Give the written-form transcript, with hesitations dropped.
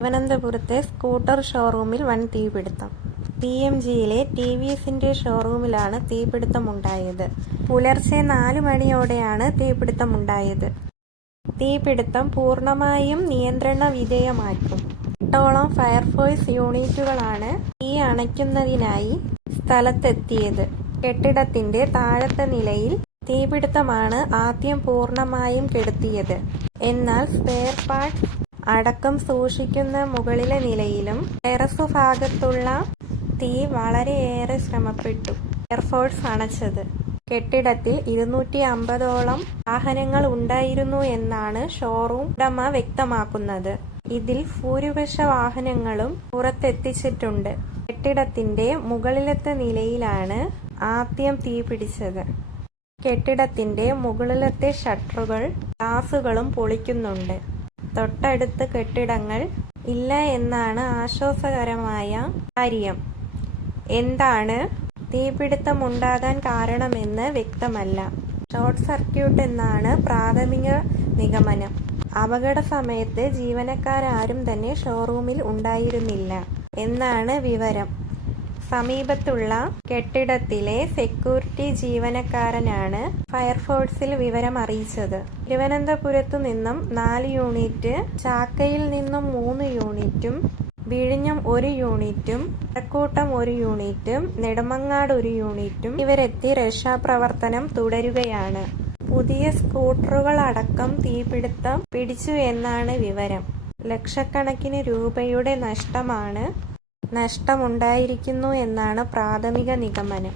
തിരുവനന്തപുരത്തെ സ്കൂട്ടർ ഷോറൂമിൽ വൻ തീപിടുത്തം. TMGയിലെ TVSന്റെ ഷോറൂമിലാണ് തീപിടുത്തമുണ്ടായത്. പുലർച്ചെ 4 മണിയോടെയാണ് തീപിടുത്തമുണ്ടായത്. തീപിടുത്തം പൂർണ്ണമായും നിയന്ത്രണ വിധേയമാക്കും. 8ഓളം ഫയർഫോഴ്സ് യൂണിറ്റുകളാണ് തീ അണയ്ക്കുന്നതിനായി സ്ഥലത്തെത്തിയത്. കെട്ടിടത്തിന്റെ താഴത്തെ നിലയിൽ തീപിടുത്തമാണ് ആദ്യം പൂർണ്ണമായും കെടുത്തിയത്. എന്നാൽ സ്പെയർ പാർട്സ് അടക്കം സൂക്ഷിക്കുന്ന മുകളിലെ നിലയിലും ടെറസു ഭാഗത്തുള്ള തീ വളരെയേറെ ശ്രമപ്പെട്ടു ഫയർഫോഴ്സ് അണച്ചത്. കെട്ടിടത്തിൽ 250ഓളം വാഹനങ്ങൾ ഉണ്ടായിരുന്നു എന്നാണ് ഷോറൂം ഉടമ വ്യക്തമാക്കുന്നത്. ഇതിൽ ഭൂരിപക്ഷ വാഹനങ്ങളും പുറത്തെത്തിച്ചിട്ടുണ്ട്. കെട്ടിടത്തിന്റെ മുകളിലത്തെ നിലയിലാണ് ആദ്യം തീപിടിച്ചത്. കെട്ടിടത്തിന്റെ മുകളിലത്തെ ഷട്ടറുകൾ, ഗ്ലാസുകളും പൊളിക്കുന്നുണ്ട്. തൊട്ടടുത്ത് കെട്ടിടങ്ങൾ ഇല്ല എന്നാണ് ആശ്വാസകരമായ കാര്യം. എന്താണ് തീപിടുത്തമുണ്ടാകാൻ കാരണമെന്ന് വ്യക്തമല്ല. ഷോർട്ട് സർക്യൂട്ട് എന്നാണ് പ്രാഥമിക നിഗമനം. അപകട സമയത്ത് ജീവനക്കാരും തന്നെ ഷോറൂമിൽ ഉണ്ടായിരുന്നില്ല എന്നാണ് വിവരം. സമീപത്തുള്ള കെട്ടിടത്തിലെ സെക്യൂരിറ്റി ജീവനക്കാരനാണ് ഫയർഫോഴ്സിൽ വിവരം അറിയിച്ചത്. തിരുവനന്തപുരത്തു നിന്നും 4 യൂണിറ്റ്, ചാക്കയിൽ നിന്നും 3 യൂണിറ്റും, വിഴിഞ്ഞം 1 യൂണിറ്റും, കഴക്കൂട്ടം 1 യൂണിറ്റും, നെടുമങ്ങാട് 1 യൂണിറ്റും ഇവരെത്തി രക്ഷാപ്രവർത്തനം തുടരുകയാണ്. പുതിയ സ്കൂട്ടറുകളടക്കം തീപിടുത്തം പിടിച്ചു എന്നാണ് വിവരം. ലക്ഷക്കണക്കിന് രൂപയുടെ നഷ്ടമുണ്ടായിരിക്കുന്നു എന്നാണ് പ്രാഥമിക നിഗമനം.